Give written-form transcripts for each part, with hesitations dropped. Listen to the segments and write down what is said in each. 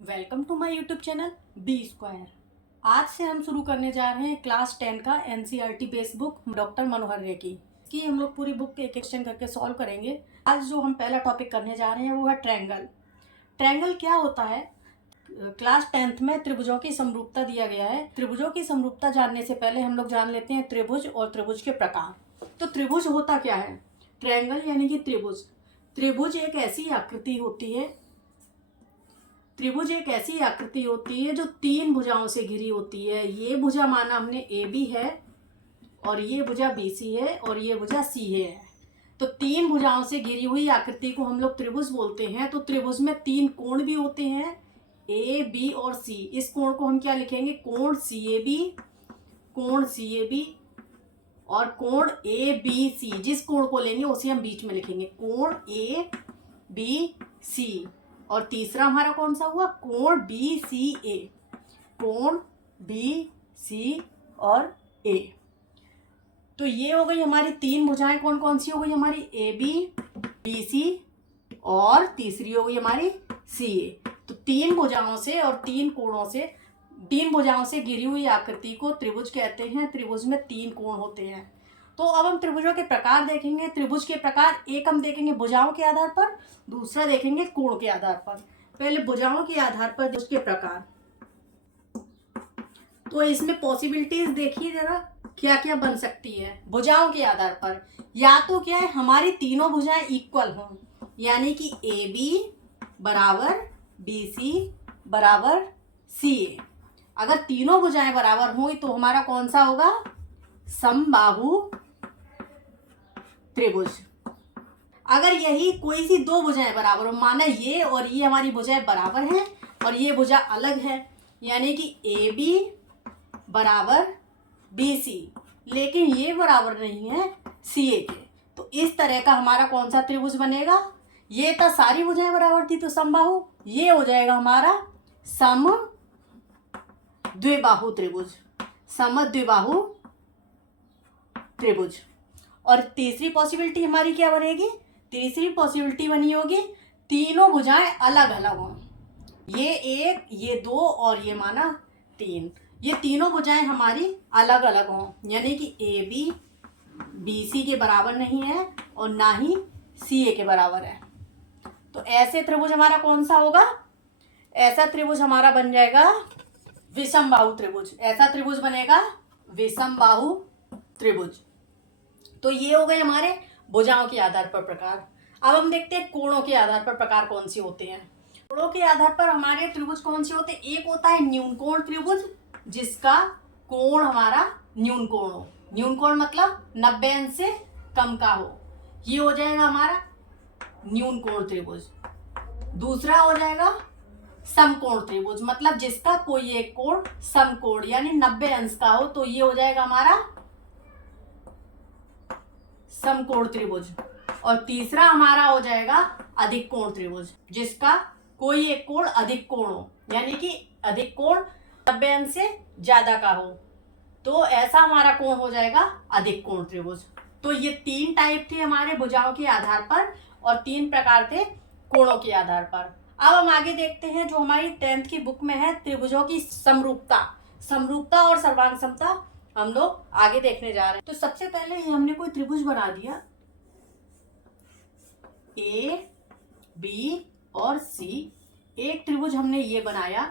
Welcome to my YouTube channel B square. आज से हम शुरू करने जा रहे हैं क्लास 10 का एनसीईआरटी बेस बुक डॉक्टर मनोहर रे की हम लोग पूरी बुक एक क्वेश्चन करके सॉल्व करेंगे। आज जो हम पहला टॉपिक करने जा रहे हैं वो है ट्रायंगल। ट्रायंगल क्या होता है? क्लास 10th में त्रिभुजों की समरूपता दिया गया है। त्रिभुजों की समरूपता जानने से पहले हम लोग जान लेते हैं त्रिभुज और त्रिभुज के प्रकार। तो त्रिभुज होता क्या है? ट्रायंगल यानी कि त्रिभुज। त्रिभुज एक ऐसी आकृति होती है जो तीन भुजाओं से घिरी होती है। ये भुजा माना हमने ए बी है और ये भुजा बी सी है और ये भुजा सी है। तो तीन भुजाओं से घिरी हुई आकृति को हम लोग त्रिभुज बोलते हैं। तो त्रिभुज में तीन कोण भी होते हैं, ए बी और सी। इस कोण को हम क्या लिखेंगे? कोण सी ए बी और कोण ए बी सी। जिस कोण को लेंगे उसे हम बीच में लिखेंगे, कोण ए बी सी। और तीसरा हमारा कौन सा हुआ? कोण बी सी ए। कोण बी सी और ए। तो ये हो गई हमारी तीन भुजाएं। कौन कौन सी हो गई हमारी? ए बी सी और तीसरी हो गई हमारी सी ए। तो तीन भुजाओं से और तीन भुजाओं से घिरी हुई आकृति को त्रिभुज कहते हैं। त्रिभुज में तीन कोण होते हैं। तो अब हम त्रिभुजों के प्रकार देखेंगे। त्रिभुज के प्रकार एक हम देखेंगे भुजाओं के आधार पर, दूसरा देखेंगे कोण के आधार पर। पहले भुजाओं के आधार पर उसके प्रकार। तो इसमें पॉसिबिलिटीज देखिए जरा क्या क्या बन सकती है भुजाओं के आधार पर। या तो क्या है, हमारी तीनों भुजाएं इक्वल हों, यानी कि ए बी बराबर बी सी बराबर सी ए। अगर तीनों भुजाएं बराबर हुई तो हमारा कौन सा होगा? समबाहु त्रिभुज। अगर यही कोई सी दो भुजाएं बराबर हो, माना ये और ये हमारी भुजाएं बराबर हैं और ये भुजा अलग है, यानी कि ए बी बराबर बी सी, लेकिन ये बराबर नहीं है सी ए के, तो इस तरह का हमारा कौन सा त्रिभुज बनेगा? ये तो सारी भुजाएं बराबर थी तो समबाहु, ये हो जाएगा हमारा समद्विबाहु त्रिभुज। समद्विबाहु त्रिभुज। और तीसरी पॉसिबिलिटी हमारी क्या बनेगी? तीसरी पॉसिबिलिटी बनी होगी तीनों भुजाएं अलग अलग हों। ये एक, ये दो और ये माना तीन। ये तीनों भुजाएं हमारी अलग अलग हों, यानी कि ए बी बी सी के बराबर नहीं है और ना ही सी ए के बराबर है। तो ऐसे त्रिभुज हमारा कौन सा होगा? ऐसा त्रिभुज हमारा बन जाएगा विषमबाहु त्रिभुज। ऐसा त्रिभुज बनेगा विषमबाहु त्रिभुज। तो ये हो गए हमारे भुजाओं के आधार पर प्रकार। अब हम देखते हैं कोणों के आधार पर प्रकार कौन से होते हैं। कोणों के आधार पर हमारे त्रिभुज कौन से होते हैं? एक होता है न्यून कोण त्रिभुज, जिसका कोण हमारा न्यून कोण हो। न्यून कोण मतलब 90 अंश से कम का हो, ये हो जाएगा हमारा न्यून कोण त्रिभुज। दूसरा हो जाएगा समकोण त्रिभुज, मतलब जिसका कोई एक कोण समकोण यानी 90 अंश का हो, तो ये हो जाएगा हमारा समकोण त्रिभुज। और तीसरा हमारा हो जाएगा अधिक कोण त्रिभुज, जिसका कोई एक कोण अधिक कोण हो, यानी कि अधिक कोण 90 अंश से ज्यादा का हो, तो ऐसा हमारा कोण हो जाएगा अधिक कोण त्रिभुज। तो ये तीन टाइप थे हमारे भुजाओं के आधार पर और तीन प्रकार थे कोणों के आधार पर। अब हम आगे देखते हैं जो हमारी 10th की बुक में है, त्रिभुजों की समरूपता और सर्वांग समता हम लोग आगे देखने जा रहे हैं। तो सबसे पहले हमने कोई त्रिभुज बना दिया, ए बी और सी। एक त्रिभुज हमने ये बनाया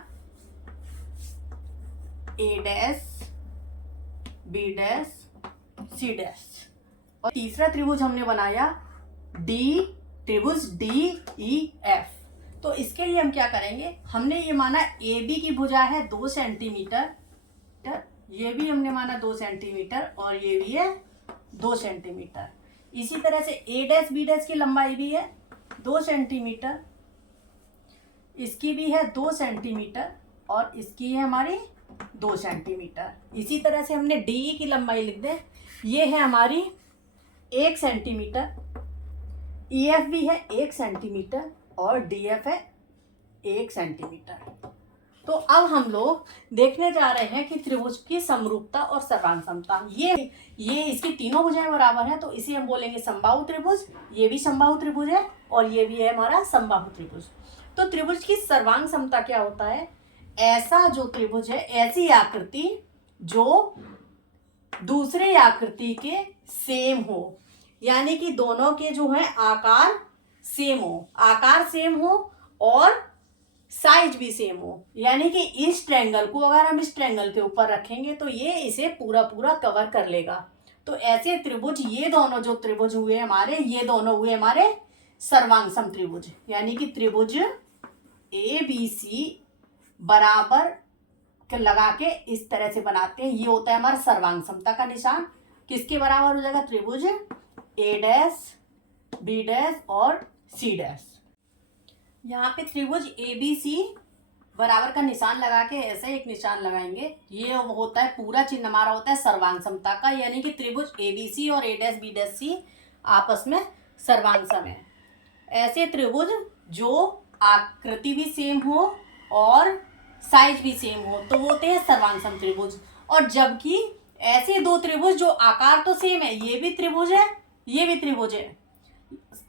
A dash B dash C dash. और तीसरा त्रिभुज हमने बनाया त्रिभुज डी ई एफ। तो इसके लिए हम क्या करेंगे? हमने ये माना ए बी की भुजा है 2 सेंटीमीटर, ये भी हमने माना 2 सेंटीमीटर और ये भी है 2 सेंटीमीटर। इसी तरह से ए डैश बी डैश की लंबाई भी है 2 सेंटीमीटर, इसकी भी है 2 सेंटीमीटर और इसकी है हमारी 2 सेंटीमीटर। इसी तरह से हमने डी की लंबाई लिख दे, ये है हमारी 1 सेंटीमीटर। ई एफ भी है 1 सेंटीमीटर और डी एफ है 1 सेंटीमीटर। तो अब हम लोग देखने जा रहे हैं कि त्रिभुज की समरूपता और सर्वांग समता। ये इसकी तीनों भुजाएं बराबर हैं, तो इसे हम बोलेंगे समबाहु त्रिभुज। ये भी समबाहु त्रिभुज है और ये भी है हमारा समबाहु त्रिभुज। तो त्रिभुज की सर्वांग समता क्या होता है? ऐसा जो त्रिभुज है, ऐसी आकृति जो दूसरे आकृति के सेम हो, यानी कि दोनों के जो है आकार सेम हो, आकार सेम हो और साइज भी सेम हो। यानी कि इस ट्रायंगल को अगर हम इस ट्रायंगल के ऊपर रखेंगे तो ये इसे पूरा पूरा कवर कर लेगा। तो ऐसे त्रिभुज, ये दोनों जो त्रिभुज हुए हमारे, ये दोनों हुए हमारे सर्वांगसम त्रिभुज। यानी कि त्रिभुज ABC बराबर लगा के इस तरह से बनाते हैं, ये होता है हमारा सर्वांग समता का निशान। किसके बराबर हो जाएगा? त्रिभुज A', B' और C'। यहाँ पे त्रिभुज ABC बराबर का निशान लगा के ऐसे एक निशान लगाएंगे, ये होता है पूरा चिन्ह हमारा होता है सर्वांग समता का। यानी कि त्रिभुज ABC और A', B', C आपस में सर्वांग सम है। ऐसे त्रिभुज जो आकृति भी सेम हो और साइज भी सेम हो तो वो होते हैं सर्वांगसम त्रिभुज। और जबकि ऐसे दो त्रिभुज जो आकार तो सेम है, ये भी त्रिभुज है, ये भी त्रिभुज है,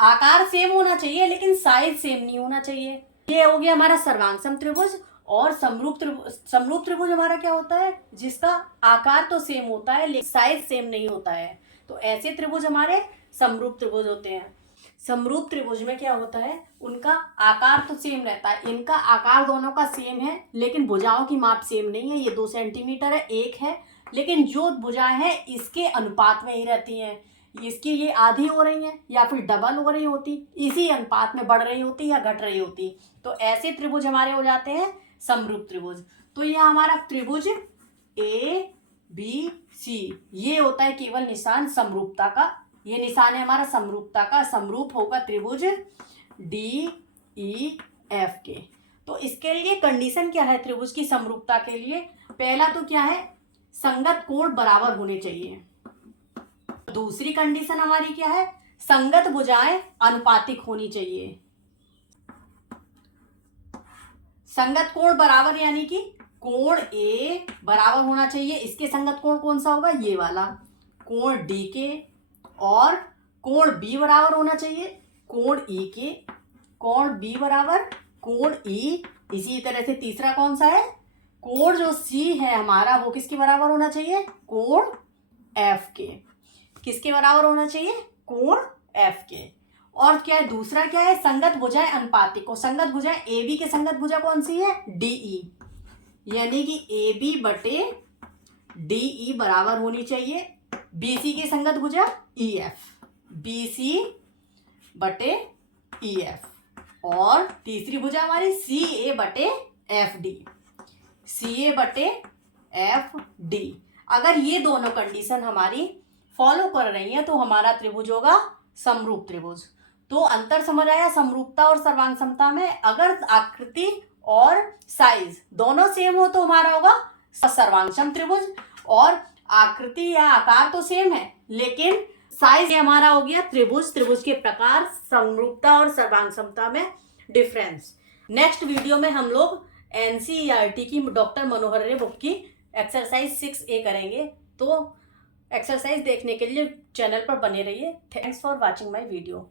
आकार सेम होना चाहिए लेकिन साइज सेम नहीं होना चाहिए, ये हो गया हमारा सर्वांगसम त्रिभुज। और समरूप त्रिभुज हमारा क्या होता है? जिसका आकार तो सेम होता है लेकिन साइज सेम नहीं होता है। तो ऐसे त्रिभुज हमारे समरूप त्रिभुज होते हैं। समरूप त्रिभुज में क्या होता है? उनका आकार तो सेम रहता है, इनका आकार दोनों का सेम है लेकिन भुजाओं की माप सेम नहीं है। ये 2 सेंटीमीटर है, एक है, लेकिन जो भुजाएं हैं इसके अनुपात में ही रहती हैं। इसकी ये आधी हो रही हैं या फिर डबल हो रही होती, इसी अनुपात में बढ़ रही होती या घट रही होती। तो ऐसे त्रिभुज हमारे हो जाते हैं समरूप त्रिभुज। तो यह हमारा त्रिभुज ABC, ये होता है केवल निशान समरूपता का। ये निशान है हमारा समरूपता का। समरूप होगा त्रिभुज DEF के। तो इसके लिए कंडीशन क्या है त्रिभुज की समरूपता के लिए? पहला तो क्या है? संगत कोण बराबर होने चाहिए। दूसरी कंडीशन हमारी क्या है? संगत भुजाएं अनुपातिक होनी चाहिए। संगत कोण बराबर यानी कि कोण A बराबर होना चाहिए, इसके संगत कोण कौन सा होगा? ये वाला कोण D के। और कोण B बराबर होना चाहिए कोण E के। कोण B बराबर कोण E। इसी तरह से तीसरा कौन सा है? कोण जो C है हमारा वो किसके बराबर होना चाहिए? कोण F के। किसके बराबर होना चाहिए? कोण F के। और क्या है? दूसरा क्या है? संगत भुजाएं अनुपातिक हो। संगत भुजाएं AB के संगत भुजा कौन सी है? DE। यानी कि AB बटे DE बराबर होनी चाहिए BC की संगत भुजा EF। BC बटे EF। और तीसरी भुजा हमारी CA बटे FD। CA बटे FD। अगर ये दोनों कंडीशन हमारी फॉलो कर रही हैं तो हमारा त्रिभुज होगा समरूप त्रिभुज। तो अंतर समझ आया समरूपता और सर्वांग समता में? अगर आकृति और साइज दोनों सेम हो तो हमारा होगा सर्वांगसम त्रिभुज। और आकृति या आकार तो सेम है लेकिन साइज हमारा हो गया त्रिभुज। त्रिभुज के प्रकार, समरूपता और सर्वांग समता में डिफरेंस। नेक्स्ट वीडियो में हम लोग NCERT की डॉक्टर मनोहर रे बुक की एक्सरसाइज 6A करेंगे। तो एक्सरसाइज देखने के लिए चैनल पर बने रहिए। Thanks for watching my video.